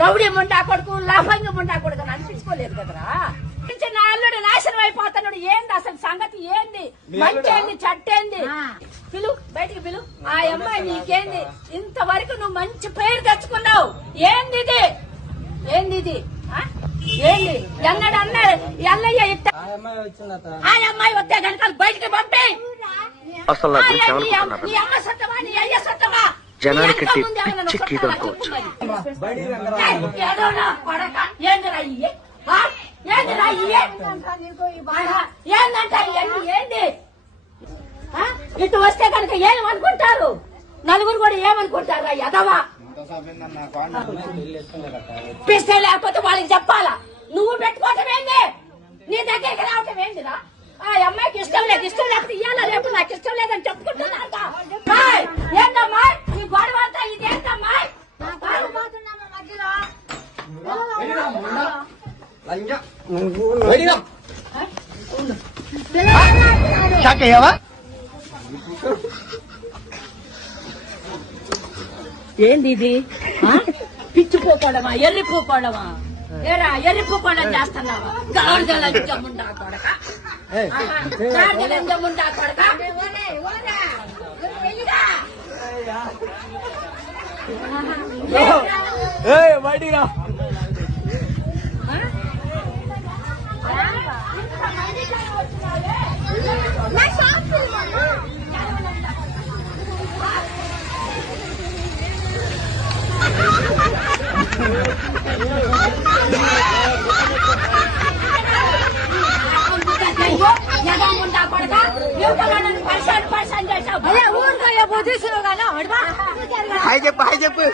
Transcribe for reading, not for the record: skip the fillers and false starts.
Rowdy Munda కొడుకు లఫంగి ముండా కొడుకు అని అనిపించుకోలేదు కదరా. నా అల్లుడు నాశనం అయిపోతున్నాడు. ఏంది అసలు సంగతి? ఏంది మంచేంది చెట్టేంది? పిలు బయటికి పిలు. ఆ అమ్మాయి నీకేంది? ఇంతవరకు నువ్వు మంచి పేరు తెచ్చుకున్నావు. ఏంది ఇది? ఏంది ఇది? ఏంది ఎన్నడు అన్నాడు ఎల్లయ్య ఇట్ట? ఆ అమ్మాయి వస్తే కనుక బయటికి పంపే. నీ అమ్మ సత్తమా నీ అయ్య సత్తమా? జనానికి అనుకోవచ్చు. ఏందిరా ఏందంట ఏంది? ఇటు వస్తే కనుక ఏమనుకుంటారు? నలుగురు కూడా ఏమనుకుంటారా? ఎదవా పిస్తే లేకపోతే వాళ్ళకి చెప్పాలా? నువ్వు పెట్టుకోవటం ఏంది? నీ దగ్గరికి రావటం ఏందిరా? ఆ అమ్మాయికి ఇష్టం లేదు. ఇష్టం లేకపోతే ఇయ్యాల రేపు నాకు ఇష్టం లేదని చెప్పుకుంటున్నా. ఏంటమ్మా ఈ గొడవ అంతా? ఇదేంటమ్మా? ఏంది ఇది? పిచ్చిపోకోవడమా? ఎర్రిపోకోవడమా? ఏరా ఎర్రిపోకోవడం చేస్తున్నావా? గాడిదలంజముండా కొడక, గాడిదలంజముండా కొడక. బయటిరా ఊరుగా హాయ్ చెప్పు.